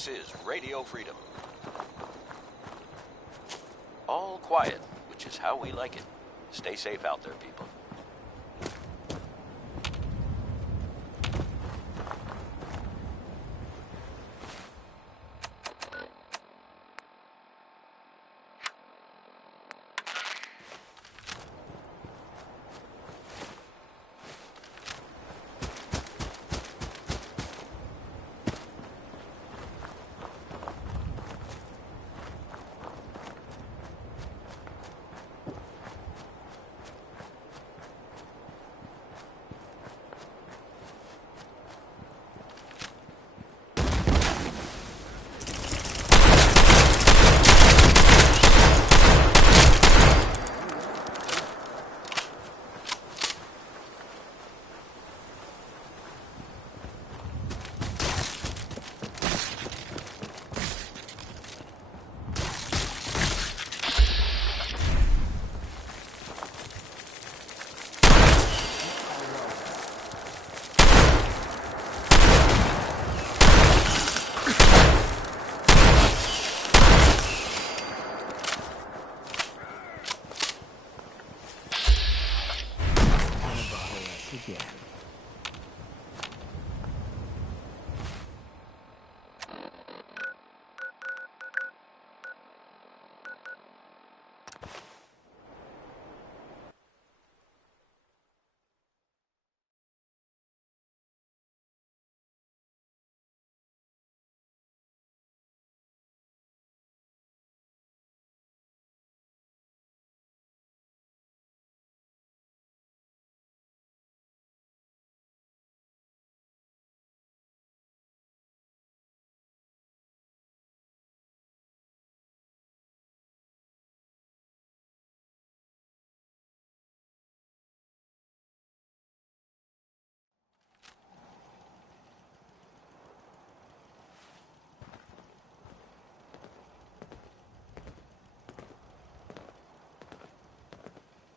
This is Radio Freedom. All quiet, which is how we like it. Stay safe out there, people.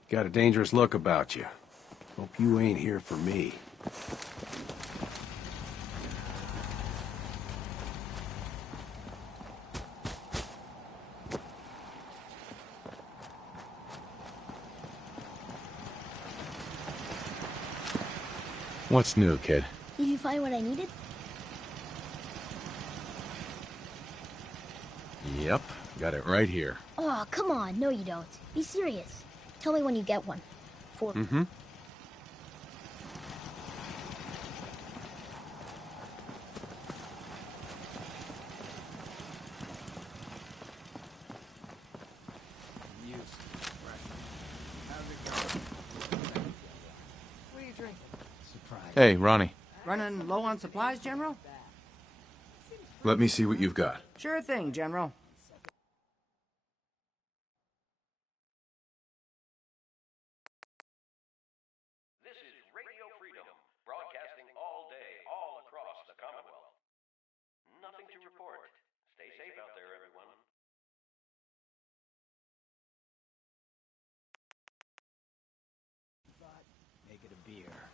Got a dangerous look about you. Hope you ain't here for me. What's new, kid? Did you find what I needed? Yep, got it right here. Oh, come on. No, you don't. Be serious. Tell me when you get one. For Mm-hmm. What are you drinking? Hey, Ronnie. Running low on supplies, General? Let me see what you've got. Sure thing, General. This is Radio Freedom, broadcasting all day, all across the Commonwealth. Nothing to report. Stay safe out there, everyone. Make it a beer.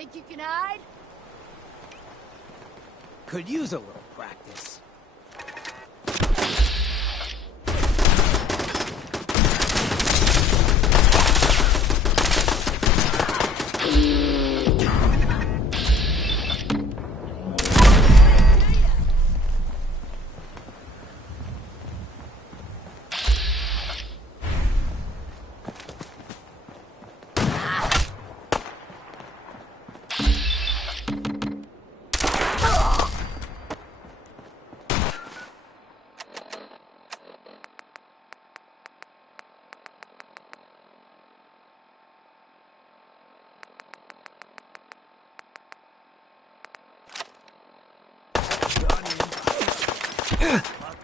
Think you can hide? Could use a little practice.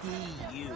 EU.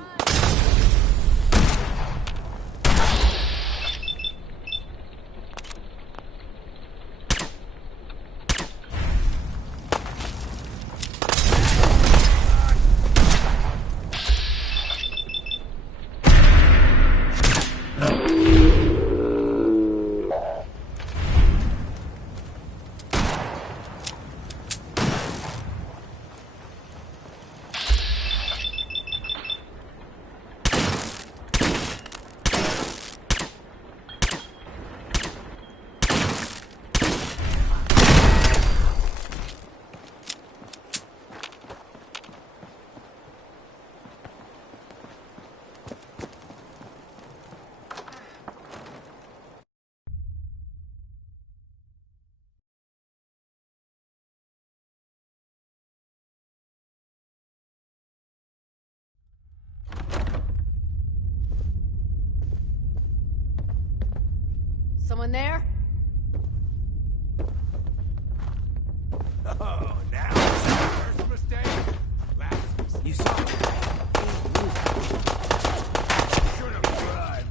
Someone there? Oh, now it's our first mistake. Last mistake. You saw it. Should have run.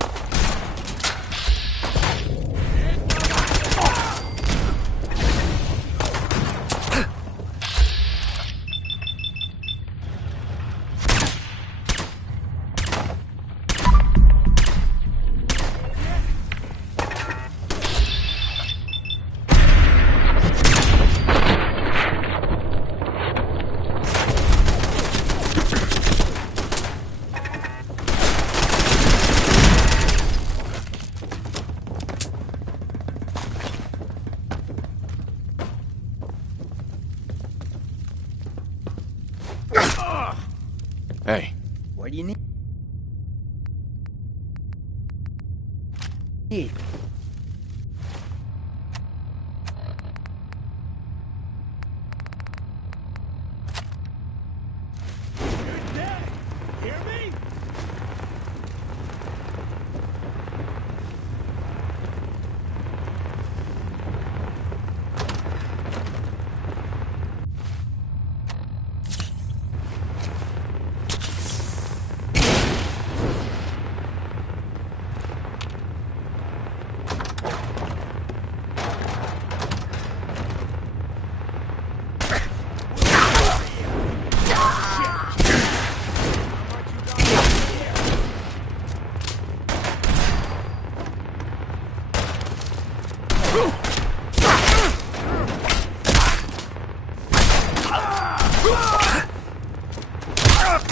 Hey, What do you need? Good day. Hear me?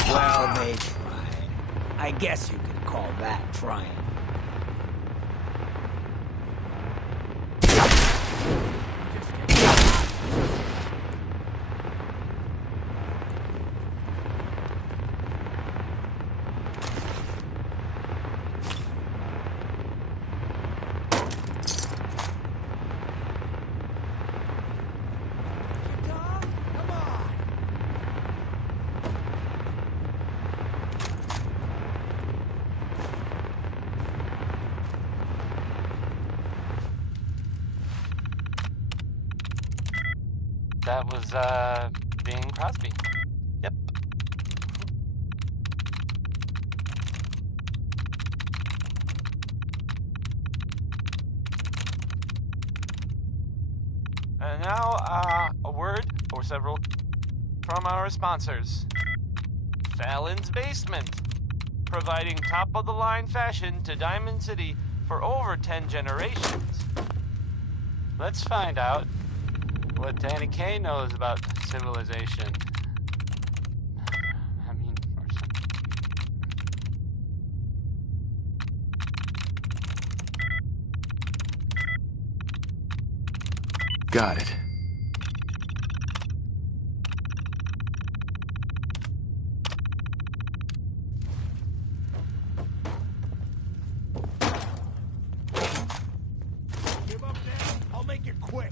Well, they tried. I guess you could call that trying. Come on. That was, Bing Crosby. Yep. And now, a word or several from our sponsors. Fallon's Basement, providing top-of-the-line fashion to Diamond City for over 10 generations. Let's find out what Danny Kaye knows about civilization. I mean, or something. Got it. Give up now. I'll make it quick.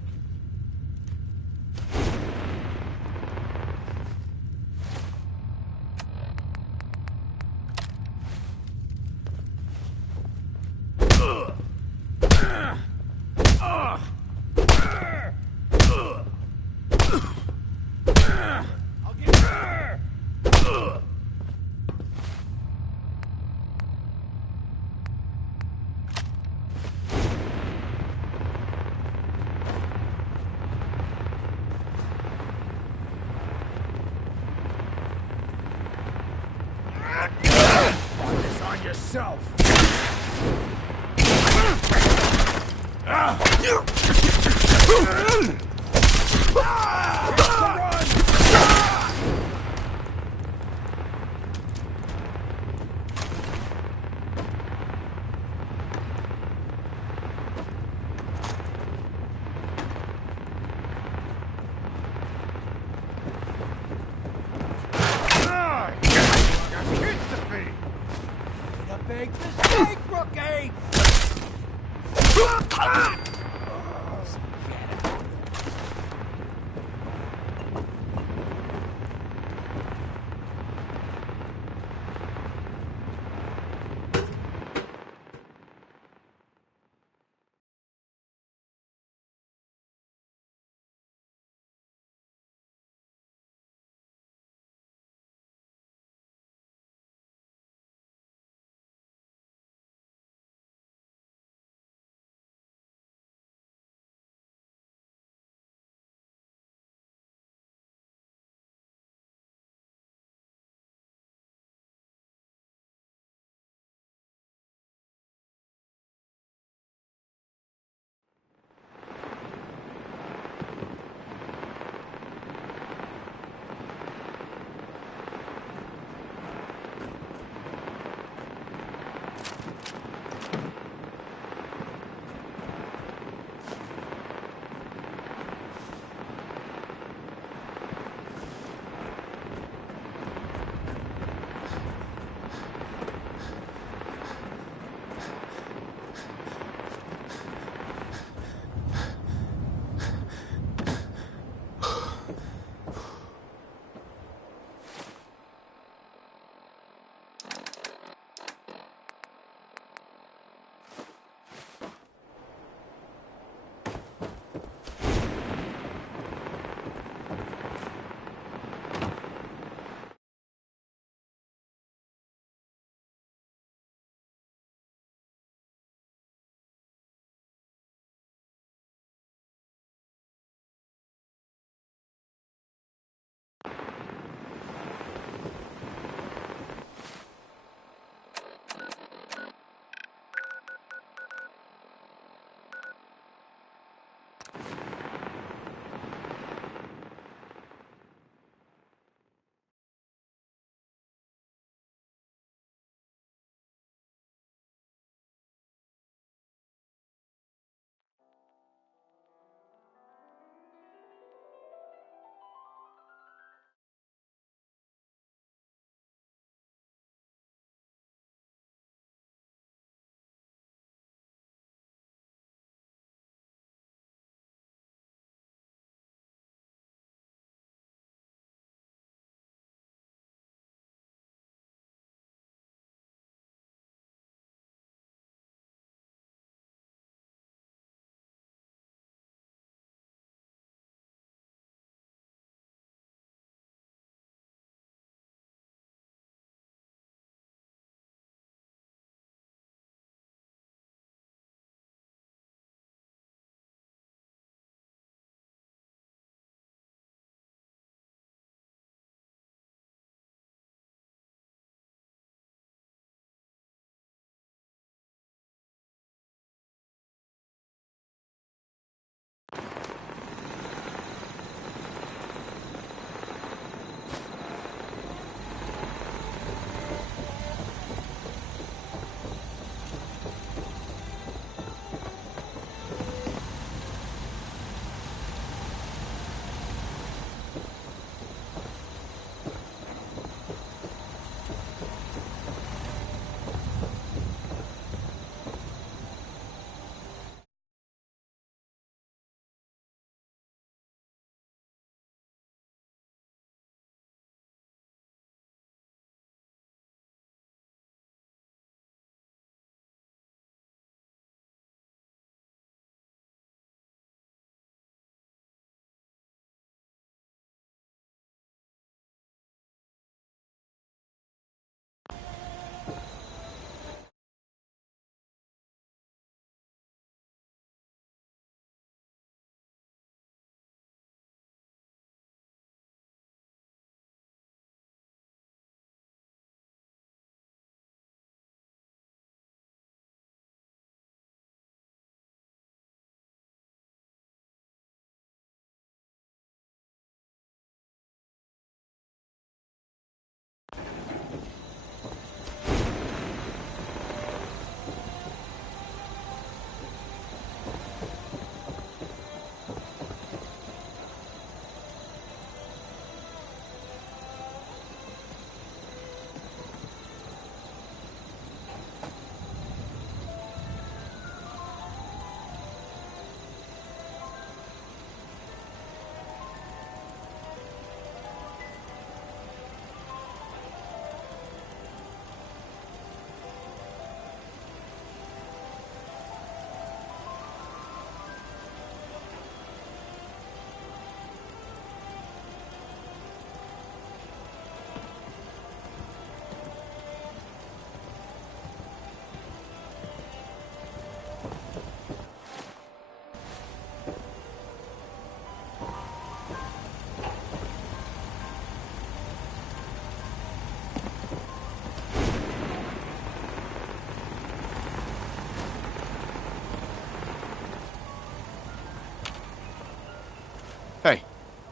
yourself! Big mistake, rookie!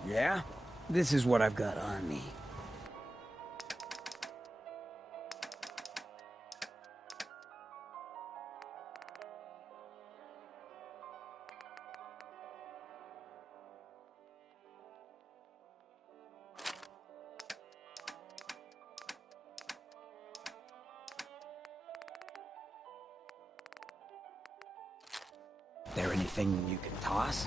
Yeah? This is what I've got on me. There anything you can toss?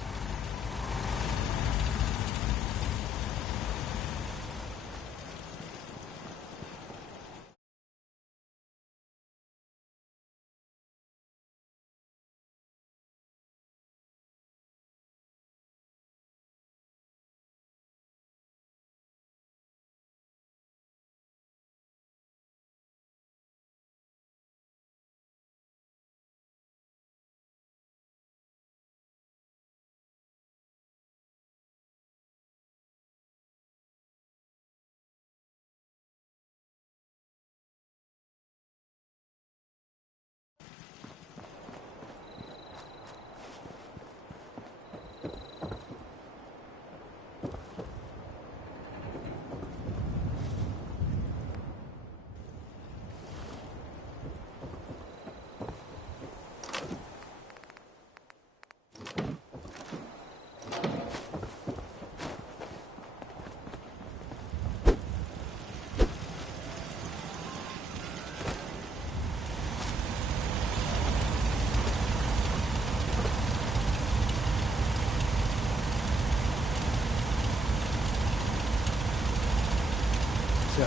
So,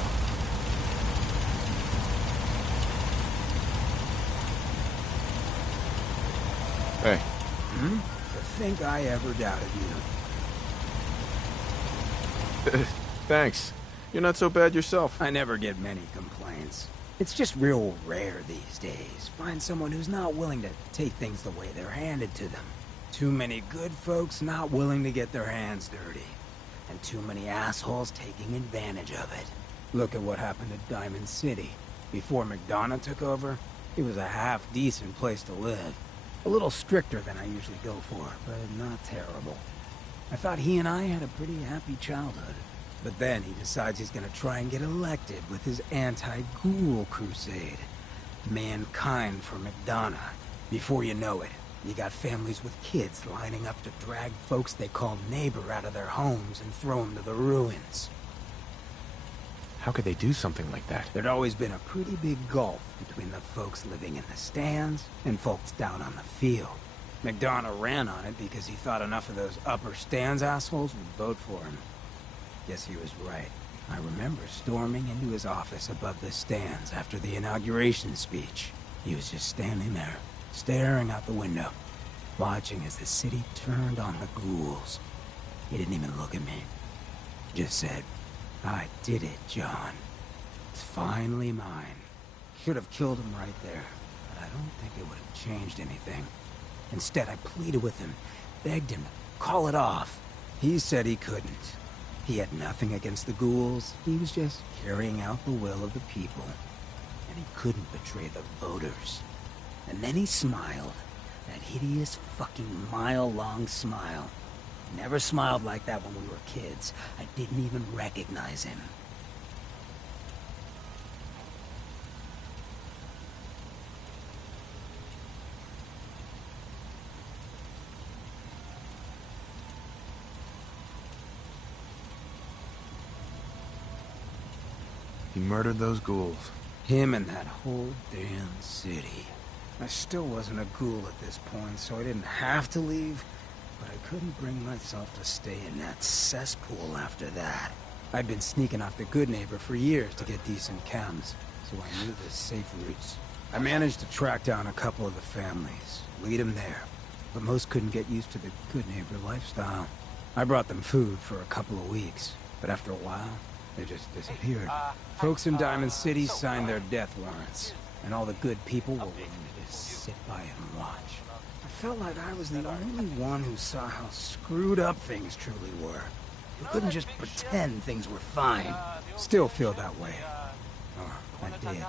Hey, to think I ever doubted you. thanks. You're not so bad yourself. I never get many complaints. It's just real rare these days. Find someone who's not willing to take things the way they're handed to them. Too many good folks not willing to get their hands dirty. And too many assholes taking advantage of it. Look at what happened at Diamond City. Before McDonough took over, it was a half-decent place to live. A little stricter than I usually go for, but not terrible. I thought he and I had a pretty happy childhood. But then he decides he's gonna try and get elected with his anti-ghoul crusade. Mankind for McDonough. Before you know it, you got families with kids lining up to drag folks they call neighbor out of their homes and throw them to the ruins. How could they do something like that? There'd always been a pretty big gulf between the folks living in the stands and folks down on the field. McDonough ran on it because he thought enough of those upper stands assholes would vote for him. Guess he was right. I remember storming into his office above the stands after the inauguration speech. He was just standing there, staring out the window, watching as the city turned on the ghouls. He didn't even look at me. Just said, "I did it, John. It's finally mine." Should have killed him right there, but I don't think it would have changed anything. Instead, I pleaded with him, begged him to call it off. He said he couldn't. He had nothing against the ghouls. He was just carrying out the will of the people. And he couldn't betray the voters. And then he smiled. That hideous fucking mile-long smile. He never smiled like that when we were kids. I didn't even recognize him. He murdered those ghouls. Him and that whole damn city. I still wasn't a ghoul at this point, so I didn't have to leave, but I couldn't bring myself to stay in that cesspool after that. I'd been sneaking off the Good Neighbor for years to get decent chems, so I knew the safe routes. I managed to track down a couple of the families, lead them there, but most couldn't get used to the Good Neighbor lifestyle. I brought them food for a couple of weeks, but after a while, they just disappeared. Folks in Diamond City signed their death warrants, and all the good people were willing to just sit by and watch. I felt like I was the only one who saw how screwed up things truly were. Who couldn't just pretend things were fine. Still feel that way. Or I did.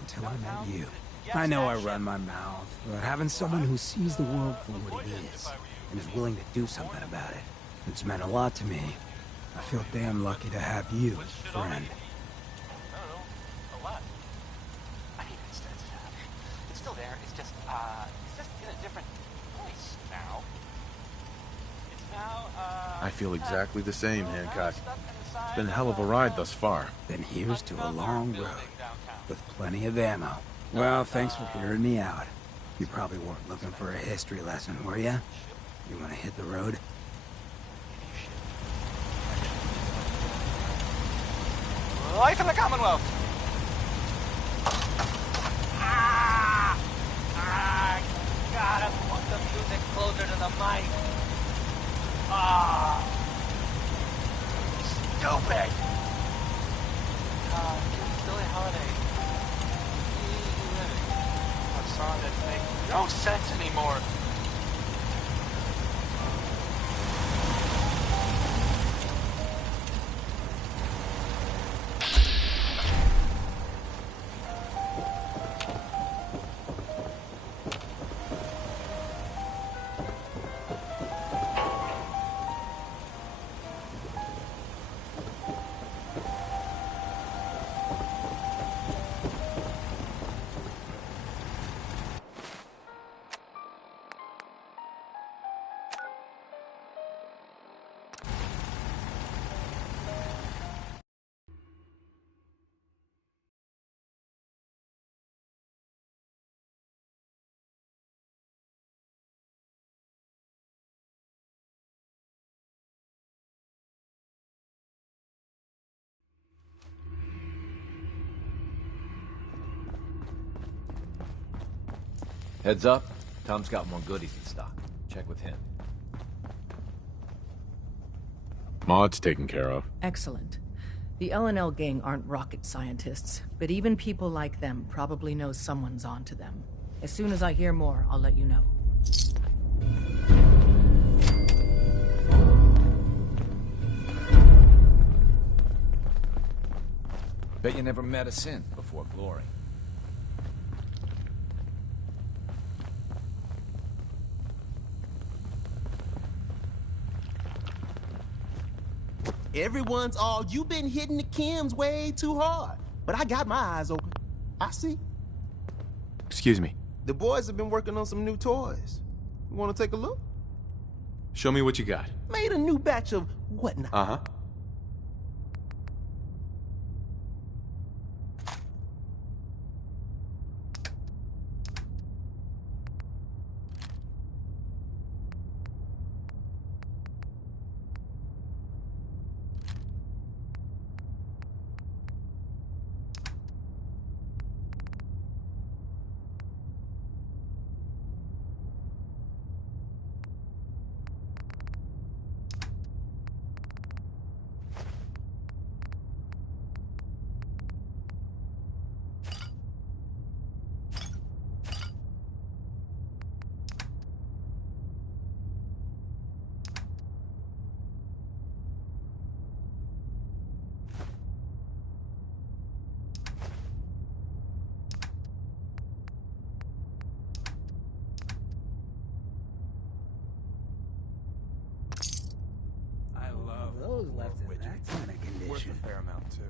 Until I met you. I know I run my mouth, but having someone who sees the world for what it is, and is willing to do something about it, It's meant a lot to me. I feel damn lucky to have you, friend. I don't know. A lot. I mean, it's still there. It's just in a different place now. It's now, I feel exactly the same, Hancock. It's been a hell of a ride thus far. Then here's to a long road, with plenty of ammo. Well, thanks for hearing me out. You probably weren't looking for a history lesson, were ya? You wanna hit the road? Life in the Commonwealth! Gotta put the music closer to the mic. Stupid! Silly holiday. Easy living. A song that makes no sense anymore. Heads up, Tom's got more goodies in stock. Check with him. Maud's taken care of. Excellent. The L&L gang aren't rocket scientists, but even people like them probably know someone's onto them. As soon as I hear more, I'll let you know. Bet you never met a synth before Glory. Everyone's all, you've been hitting the chems way too hard. But I got my eyes open. I see. Excuse me. The boys have been working on some new toys. You want to take a look? Show me what you got. Made a new batch of whatnot. Uh-huh. Those left in that kind of condition. Worth a fair amount, too.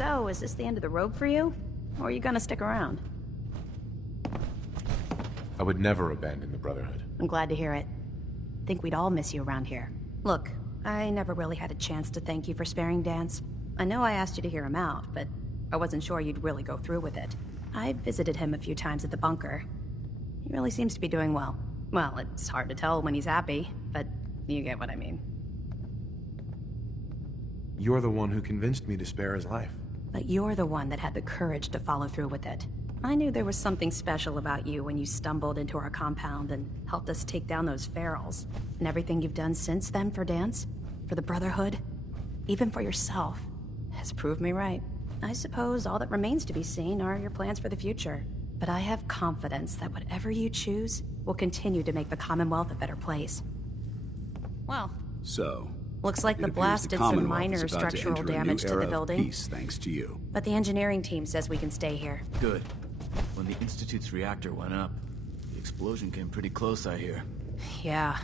So, is this the end of the road for you? Or are you gonna stick around? I would never abandon the Brotherhood. I'm glad to hear it. Think we'd all miss you around here. Look, I never really had a chance to thank you for sparing Dance. I know I asked you to hear him out, but I wasn't sure you'd really go through with it. I visited him a few times at the bunker. He really seems to be doing well. Well, it's hard to tell when he's happy, but you get what I mean. You're the one who convinced me to spare his life. But you're the one that had the courage to follow through with it. I knew there was something special about you when you stumbled into our compound and helped us take down those ferals. And everything you've done since then for Dance, for the Brotherhood, even for yourself, has proved me right. I suppose all that remains to be seen are your plans for the future. But I have confidence that whatever you choose will continue to make the Commonwealth a better place. Well, so, looks like the blast did some minor structural damage to the building. Peace, thanks to you. But the engineering team says we can stay here. Good. When the Institute's reactor went up, the explosion came pretty close, I hear. Yeah.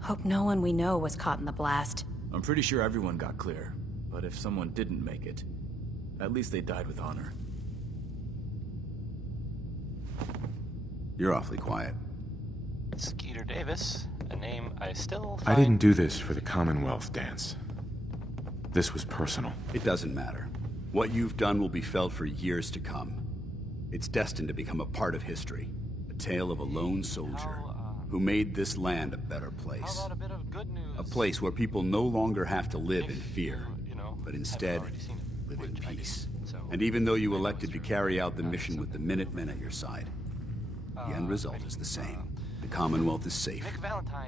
Hope no one we know was caught in the blast. I'm pretty sure everyone got clear. But if someone didn't make it, at least they died with honor. You're awfully quiet. Skeeter Davis, a name I still find... I didn't do this for the Commonwealth, Dance. This was personal. It doesn't matter. What you've done will be felt for years to come. It's destined to become a part of history. A tale of a lone soldier who made this land a better place. How about a bit of good news? A place where people no longer have to live in fear, but instead live in peace. And even though you elected to carry out the mission with the Minutemen at your side, the end result is the same. The Commonwealth is safe,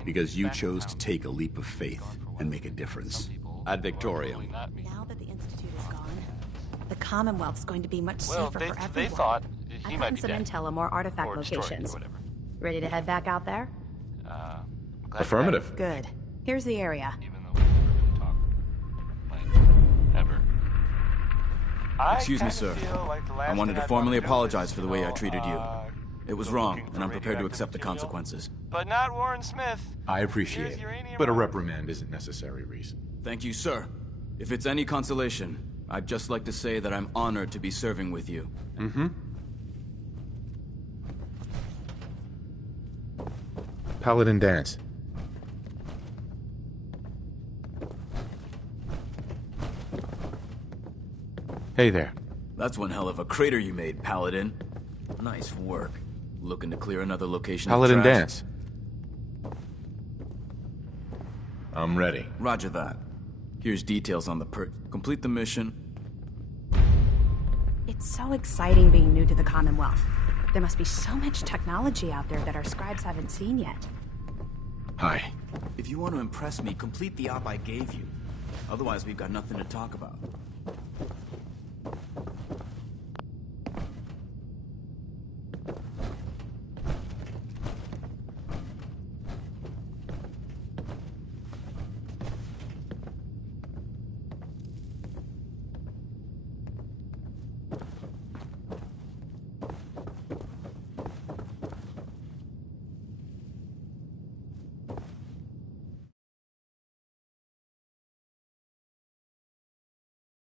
because you chose to take a leap of faith and make a difference. Ad Victoriam. Now that the Institute is gone, the Commonwealth's going to be much safer for everyone. They thought I've gotten some intel on more artifact locations. Ready to head back out there? Affirmative. Good. Here's the area. Excuse me, sir. I wanted to formally apologize for the way I treated you. It was wrong, and I'm prepared to accept the consequences. But not Warren Smith. I appreciate it, but a reprimand isn't necessary, Reese. Thank you, sir. If it's any consolation, I'd just like to say that I'm honored to be serving with you. Mm-hmm. Paladin Dance. Hey there. That's one hell of a crater you made, Paladin. Nice work. Looking to clear another location Paladin of trash? Dance. I'm ready. Roger that. Here's details on the complete the mission. It's so exciting being new to the Commonwealth. There must be so much technology out there that our scribes haven't seen yet. Hi. If you want to impress me, complete the op I gave you. Otherwise, we've got nothing to talk about.